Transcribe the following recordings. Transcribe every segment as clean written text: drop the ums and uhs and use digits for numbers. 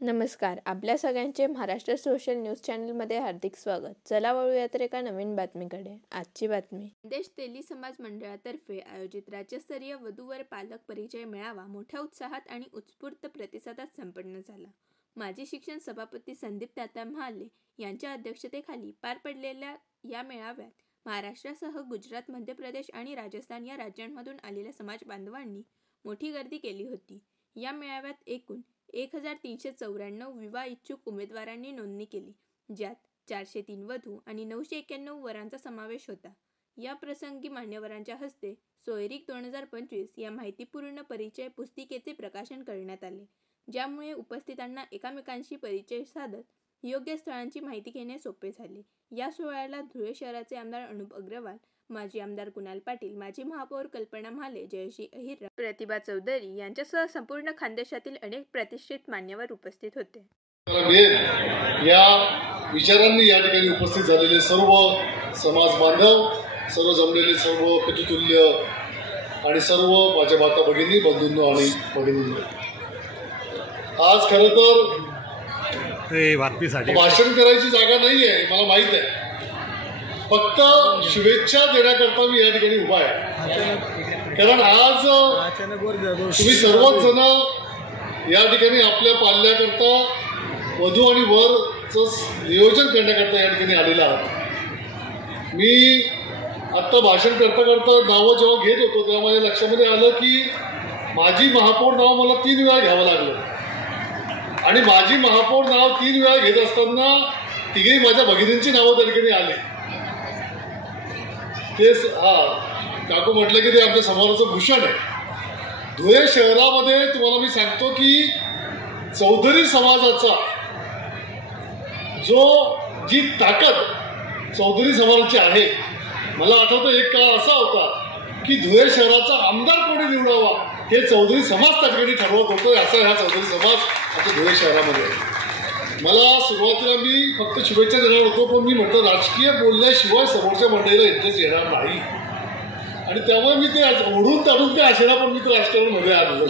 नमस्कार. आपल्या सगळ्यांचे महाराष्ट्र सोशल न्यूज चॅनलमध्ये हार्दिक स्वागत. चला वळूयात एका नवीन बातमीकडे. आजची बातमी. देश तेली समाज मंडळातर्फे आयोजित राज्यस्तरीय वधूवर पालक परिचय मेळावा मोठ्या उत्साहात आणि उत्स्फूर्त प्रतिसादात संपन्न झाला. माजी शिक्षण सभापती संदीप तात्या महाले यांच्या अध्यक्षतेखाली पार पडलेल्या या मेळाव्यात महाराष्ट्रासह गुजरात, मध्य प्रदेश आणि राजस्थान या राज्यांमधून आलेल्या समाज बांधवांनी मोठी गर्दी केली होती. या मेळाव्यात एकूण 1394 विवाह इच्छुक उमेदवारांनी नोंदणी केली, ज्यात 403 वधू आणि 991 वरांचा समावेश होता. या प्रसंगी मान्यवरांच्या हस्ते सोयरीक 2025 या माहितीपूर्ण परिचय पुस्तिकेचे प्रकाशन करण्यात आले, ज्यामुळे उपस्थितांना एकमेकांशी परिचय साधत योग्य स्थळांची माहिती घेणे सोपे झाले. या सोहळ्याला धुळे शहराचे आमदार अनुप अग्रवाल, माजी आमदार कुणाल पाटील, माजी महापौर कल्पना महाले, जयश्री अहिर, प्रतिभा चौधरी यांच्यासह संपूर्ण खानदेशातील अनेक प्रतिष्ठित मान्यवर उपस्थित होते. या विचारांनी या ठिकाणी उपस्थित झालेले सर्व समाज बांधव, सर्व जमलेले सर्व पितृतुल्य आणि सर्व माझ्या माता भगिनी, बंधूंनो आणि भगिनींनो, आज खरं तर भाषण करायची जागा नाही आहे, मला माहित आहे. फक्त शुभेच्छा देण्याकरता मी या ठिकाणी उभा आहे. कारण आज तुम्ही सर्वच जण या ठिकाणी आपल्या पाल्याकरता वधू आणि वरचं नियोजन करण्याकरता या ठिकाणी आलेला आहात. मी आत्ता भाषण करता करता नावं जेव्हा घेत होतो तेव्हा माझ्या लक्षामध्ये आलं की माजी महापौर नाव मला 3 वेळा घ्यावं लागलं. आणि माजी महापौर नाव 3 वेळा घेत असताना तिघेही माझ्या भगिनींची नावं त्या ठिकाणी आली. तेच काकू म्हटलं की ते आमच्या समाजाचं भूषण आहे. धुळे शहरामध्ये तुम्हाला मी सांगतो की चौधरी समाजाचा जी ताकद चौधरी समाजाची आहे. मला आठवतं एक काळ असा होता की धुळे शहराचा आमदार कोणी निवडावा हे चौधरी समाज त्या ठिकाणी ठरवत होतो. असा हा चौधरी समाज आता धुळे शहरामध्ये. मला सुरुवातीला मी फक्त शुभेच्छा देणार होतो, पण मी म्हटलं राजकीय बोलल्याशिवाय समोरच्या मंडळीला इंटरेस्ट येणार नाही. आणि त्यामुळे मी ते ओढून ताडून ते आशेला पण मी राजकारणामध्ये आलो.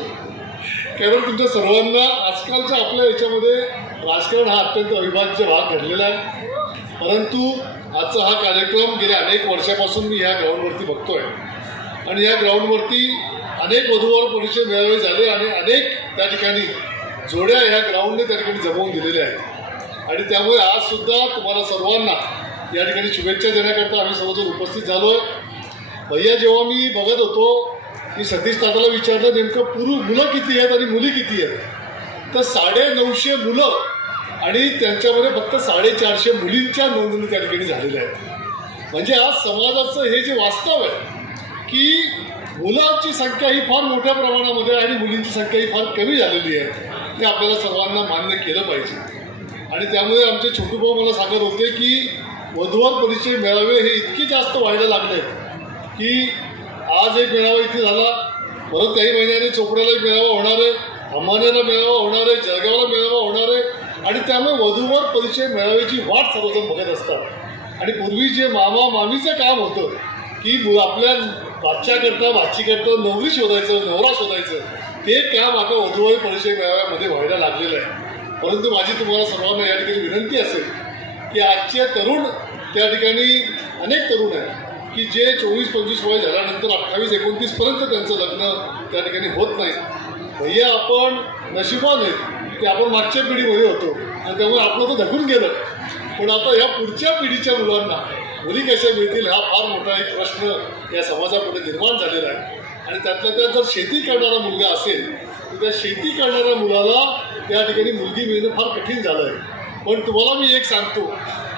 कारण तुमच्या सर्वांना आजकालच्या आपल्या याच्यामध्ये राजकारण हा अत्यंत अविभाज्य भाग घडलेला आहे. परंतु आजचा हा कार्यक्रम गेल्या अनेक वर्षापासून मी ह्या ग्राउंडवरती बघतोय आणि या ग्राउंडवरती अनेक वधूवर परिचय मेळावे झाले आणि अनेक त्या ठिकाणी जोड्या ह्या ग्राउंडने त्या ठिकाणी जमवून दिलेल्या आहेत. आणि त्यामुळे आज सुद्धा तुम्हाला सर्वांना या ठिकाणी शुभेच्छा देण्याकरता आम्ही सर्वजण उपस्थित झालो आहे. भैया, जेव्हा मी बघत होतो की सतीश दादाला विचारलं नेमकं मुलं किती आहेत आणि मुली किती आहेत, तर 950 मुलं आणि त्यांच्यामध्ये फक्त 450 मुलींच्या नोंदणी त्या ठिकाणी झालेल्या आहेत. म्हणजे आज समाजाचं हे जे वास्तव आहे की मुलांची संख्या ही फार मोठ्या प्रमाणामध्ये आणि मुलींची संख्या ही फार कमी झालेली आहे, ते आपल्याला सर्वांना मान्य केलं पाहिजे. आणि त्यामुळे आमचे छोटू भाऊ मला सांगत होते की वधूवर परिचय मेळावे हे इतके जास्त व्हायला लागले की आज एक मेळावा इथे झाला, परत काही महिन्यांनी चोपड्याला एक मेळावा होणार आहे, अंबानेला मेळावा होणार आहे, जळगावला मेळावा होणार आहे. आणि त्यामुळे वधूवर परिचय मेळाव्याची वाट सर्वजण बघत असतात. आणि पूर्वी जे मामा मामीचं काम होतं की आपल्या भाचीकरता नवरी शोधायचं, नवरा शोधायचं, ते काम आता वधूवर परिचय मेळाव्यामध्ये व्हायला लागलेलं आहे. परंतु माझी तुम्हाला सर्वांना या ठिकाणी विनंती असेल की आजचे तरुण त्या ठिकाणी अनेक तरुण आहेत की जे 24-25 वय झाल्यानंतर 28-29 पर्यंत त्यांचं लग्न त्या ठिकाणी होत नाही. भैया, आपण नशिबान आहेत की आपण मागच्या पिढीमध्ये होतो आणि त्यामुळे आपलं तर धकून गेलं. पण आता ह्या पुढच्या पिढीच्या मुलांना मुली कशा मिळतील हा फार मोठा एक प्रश्न या समाजापुढे निर्माण झालेला आहे. आणि त्यातल्या त्यात जर शेती करणारा मुलगा असेल तर त्या शेती करणाऱ्या मुलाला त्या ठिकाणी मुलगी मिळणं फार कठीण झालं आहे. पण तुम्हाला मी एक सांगतो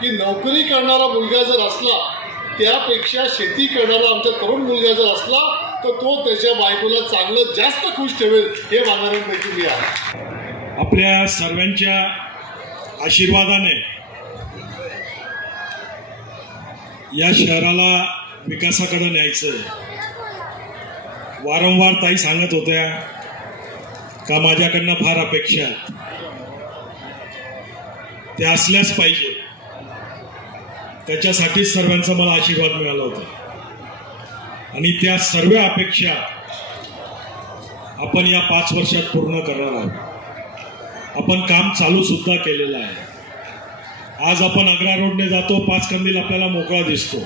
की नोकरी करणारा मुलगा जर असला त्यापेक्षा शेती करणारा आमचा तरुण मुलगा जर असला तर तो त्याच्या बायकोला चांगलं जास्त खुश ठेवेल हे मागणाऱ्यांपैकी मी आहे. आपल्या सर्वांच्या आशीर्वादाने या शहराला विकासाकडे न्यायचं. वारंवार ताई सांगत होत्या का माझ्याकडनं फार अपेक्षा त्या असल्याच पाहिजे. त्याच्यासाठीच सर्वांचा मला आशीर्वाद मिळाला होता आणि त्या सर्व अपेक्षा आपण या 5 वर्षात पूर्ण करणार आहोत. आपण काम चालू सुद्धा केलेलं आहे. आज आपण अग्रा रोडने जातो, पाचकंदील आपल्याला मोकळा दिसतो.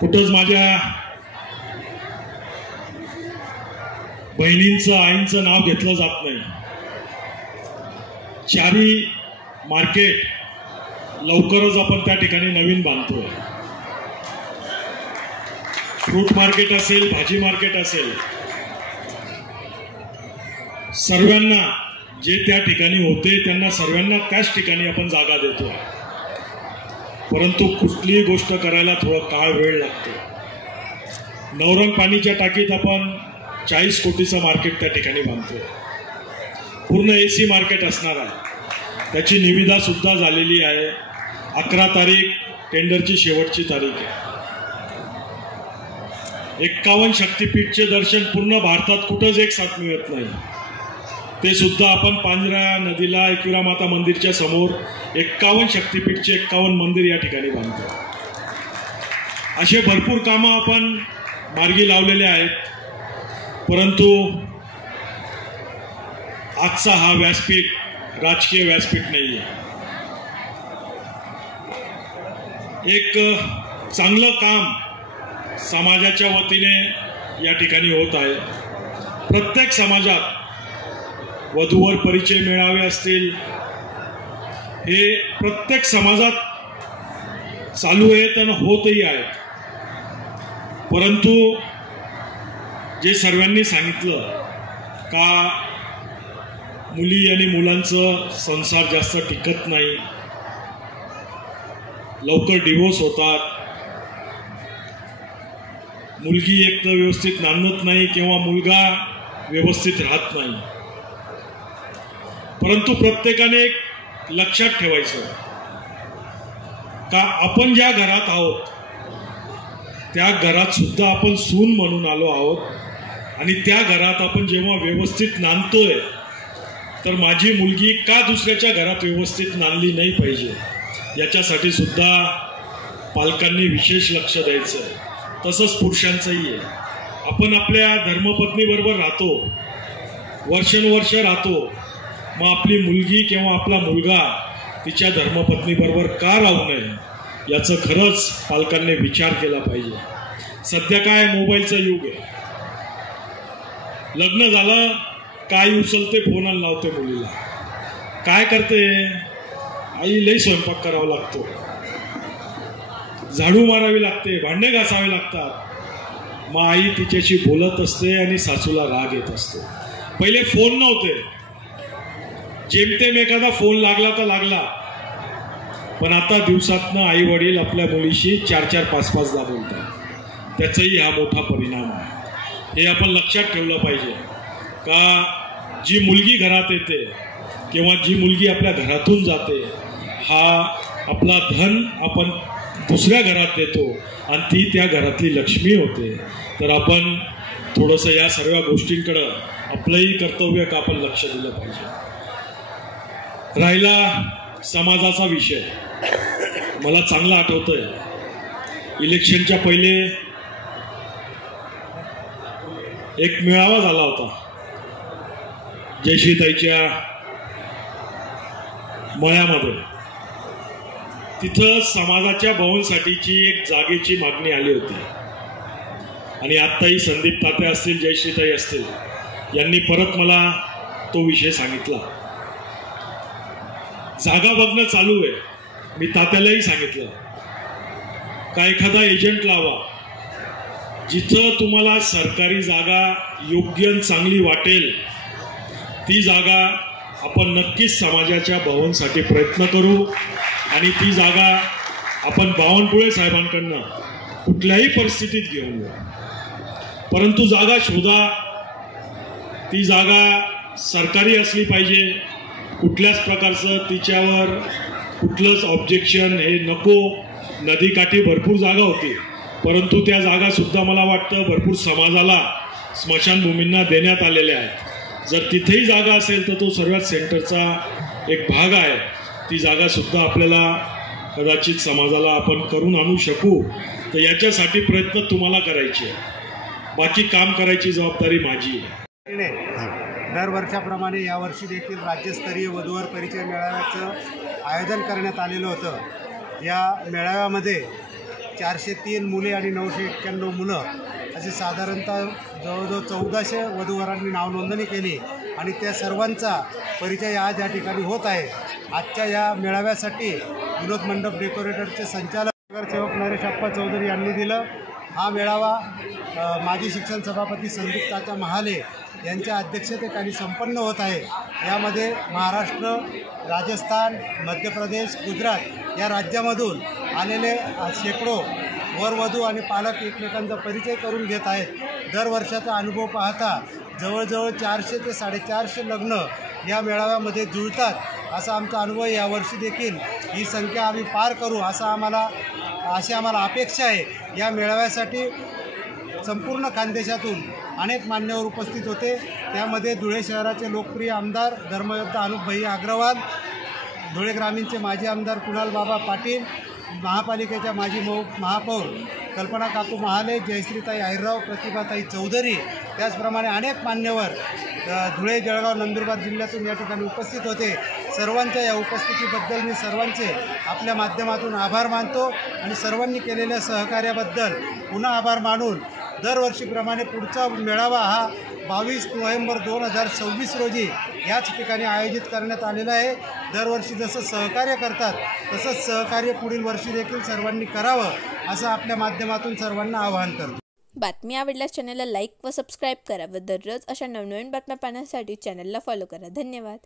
कुठंच माझ्या बहिणींचं आईंचं नाव घेतलं जात नाही. चारी मार्केट लवकरच आपण त्या ठिकाणी नवीन बांधतोय. फ्रूट मार्केट असेल, भाजी मार्केट असेल, सर्वांना जे त्या ठिकाणी होते त्यांना सर्वांना त्याच ठिकाणी आपण जागा देतोय. परंतु कुठलीही गोष्ट करायला थोडा वेळ लागतो. नवरंग पाणीच्या टाकीत आपण 40 कोटीचं मार्केट त्या ठिकाणी बांधतोय. पूर्ण AC मार्केट असणार आहे. त्याची निविदा सुद्धा झालेली आहे. 11 तारीख टेंडरची शेवटची तारीख आहे. 51 शक्तिपीठचे दर्शन पूर्ण भारतात कुठंच एक साथ मिळत नाही. ते सुद्धा आपण पांजरा नदीला एकविरा माता मंदिरच्या समोर 51 शक्तिपीठचे 51 मंदिर या ठिकाणी बांधतो. असे भरपूर कामं आपण मार्गी लावलेले आहेत. परंतु आजचा हा व्यासपीठ राजकीय व्यासपीठ नाही आहे. एक चांगलं काम समाजाच्या वतीने या ठिकाणी होत आहे. प्रत्येक समाजात वधूवर परिचय मेळावे असतील, हे प्रत्येक समाजात चालू आहेत आणि होतही आहेत. परंतु जे सर्वांनी सांगितलं का मुली आणि मुलांचं संसार जास्त टिकत नाही, लवकर डिवोर्स होतात, मुलगी एक तर व्यवस्थित नांदत नाही किंवा मुलगा व्यवस्थित राहत नाही. परंतु प्रत्येकाने एक लक्षात ठेवायचं का आपण ज्या घरात आहोत त्या घरात सुद्धा आपण सून म्हणून आलो आहोत. आणि त्या घरात आपण जेव्हा व्यवस्थित नांदतोय तर माझी मुलगी का दुसऱ्याच्या घरात व्यवस्थित नांदली नाही पाहिजे याच्यासाठी सुद्धा पालकांनी विशेष लक्ष द्यायचं. तसंच पुरुषांचंही आहे. आपण आपल्या धर्मपत्नीबरोबर राहतो, वर्षानुवर्ष राहतो, मग आपली मुलगी किंवा आपला मुलगा तिच्या धर्मपत्नीबरोबर का राहू नये याचं खरंच पालकांनी विचार केला पाहिजे. सध्या काय मोबाईलचं युग आहे. लग्न झालं काय उचलते फोन लावते मुलीला, काय करते आई, लई स्वयंपाक करावा लागतो, झाडू मारावी लागते, भांडे घासावे लागतात. मग आई तिच्याशी बोलत असते आणि सासूला राग येत असतो. पहिले फोन नव्हते, जेमतेम एखादा फोन लागला तर लागला. पण आता दिवसातनं आई वडील आपल्या मुलीशी 4-4, 5-5दा बोलतात. त्याचाही हा मोठा परिणाम आहे. हे आपण लक्षात ठेवलं पाहिजे का जी मुलगी घरात येते किंवा जी मुलगी आपल्या घरातून जाते, हा आपला धन आपण दुसऱ्या घरात देतो आणि ती त्या घरातली लक्ष्मी होते. तर आपण थोडंसं या सर्व गोष्टींकडं आपलंही कर्तव्य का आपण लक्ष दिलं पाहिजे. राहिला समाजाचा विषय, मला चांगलं आठवतंय इलेक्शनच्या पहिले एक मेळावा झाला होता जयश्रीताईच्या मळ्यामध्ये. तिथं समाजाच्या भवनसाठीची एक जागेची मागणी आली होती आणि आत्ताही संदीप तात्या असतील, जयश्रीताई असतील, यांनी परत मला तो विषय सांगितला. जागा बघणं चालू आहे. मी तात्यालाही सांगितलं का एखादा एजंट लावा, जिथं तुम्हाला सरकारी जागा योग्य आणि चांगली वाटेल ती जागा आपण नक्कीच समाजाच्या भवनसाठी प्रयत्न करू आणि ती जागा आपण बावनकुळे साहेबांकडनं कुठल्याही परिस्थितीत घेऊन येऊ. परंतु जागा शोधा, ती जागा सरकारी असली पाहिजे. कुठल्याच प्रकारचं तिच्यावर कुठलंच ऑब्जेक्शन हे नको. नदीकाठी भरपूर जागा होती, परंतु त्या जागा सुद्धा मला वाटतं भरपूर समाजाला स्मशानभूमींना देण्यात आलेल्या आहेत. जर तिथेही जागा असेल तर तो सर्वात सेंटरचा एक भाग आहे. ती जागा सुद्धा आपल्याला कदाचित समाजाला आपण करून आणू शकू. तर याच्यासाठी प्रयत्न तुम्हाला करायचे, बाकी काम करायची जबाबदारी माझी आहे. दरवर्षाप्रमाणे यावर्षी देखील राज्यस्तरीय वधूवर परिचय मेळाव्याचं आयोजन करण्यात आलेलं होतं। या मेळाव्यामध्ये 403 मुले आणि 991 मुलं असे साधारणतः जवळजवळ 1400 वधूवरांनी नावनोंदणी केली आणि त्या सर्वांचा परिचय आज या ठिकाणी होत आहे। आजच्या या मेळाव्यासाठी विनोद मंडप डेकोरेटरचे संचालक नगरसेवक नरेश अप्पा चौधरी यांनी दिलं। हा मेळावा माजी शिक्षण सभापती संदीप तात्या महाले यांच्या अध्यक्षतेखाली संपन्न होत आहे। यामध्ये महाराष्ट्र, राजस्थान, मध्य प्रदेश, गुजरात या राज्यामधून आलेले शेकडो वरवधू आणि पालक एकमेकांचा परिचय करून घेत आहेत। दरवर्षाचा अनुभव पाहता जवळजवळ 400 ते 450 लग्न या मेळाव्यामध्ये जुळतात असा आमचा अनुभव। यावर्षी देखील ही संख्या आम्ही पार करू अशी आम्हाला अपेक्षा आहे। या मेळाव्यासाठी संपूर्ण खानदेशातून अनेक मान्यवर उपस्थित होते। त्यामध्ये धुळे शहराचे लोकप्रिय आमदार धर्मयोद्धा अनुपभाई अग्रवाल, धुळे ग्रामीणचे माजी आमदार कुणाल बाबा पाटील, महापालिकेच्या माजी महापौर कल्पना काकू महाले, जयश्रीताई अहिरराव, प्रतिभाताई चौधरी, त्याचप्रमाणे अनेक मान्यवर धुळे, जळगाव, नंदुरबार जिल्ह्यातून या ठिकाणी उपस्थित होते। सर्वांच्या या उपस्थितीबद्दल मी सर्वांचे आपल्या माध्यमातून आभार मानतो आणि सर्वांनी केलेल्या सहकार्याबद्दल पुन्हा आभार मानून दरवर्षीप्रमाणे पुढचा मेळावा हा 22 नोव्हेंबर 2026 रोजी याच ठिकाणी आयोजित करण्यात आलेला आहे। दरवर्षी जसं सहकार्य करतात तसंच सहकार्य पुढील वर्षी देखील सर्वांनी करावं असं आपल्या माध्यमातून सर्वांना आवाहन करतो। बातमी आवडल्यास चॅनलला लाईक व सबस्क्राईब करा व दररोज अशा नवनवीन बातम्या पाहण्यासाठी चॅनलला फॉलो करा। धन्यवाद।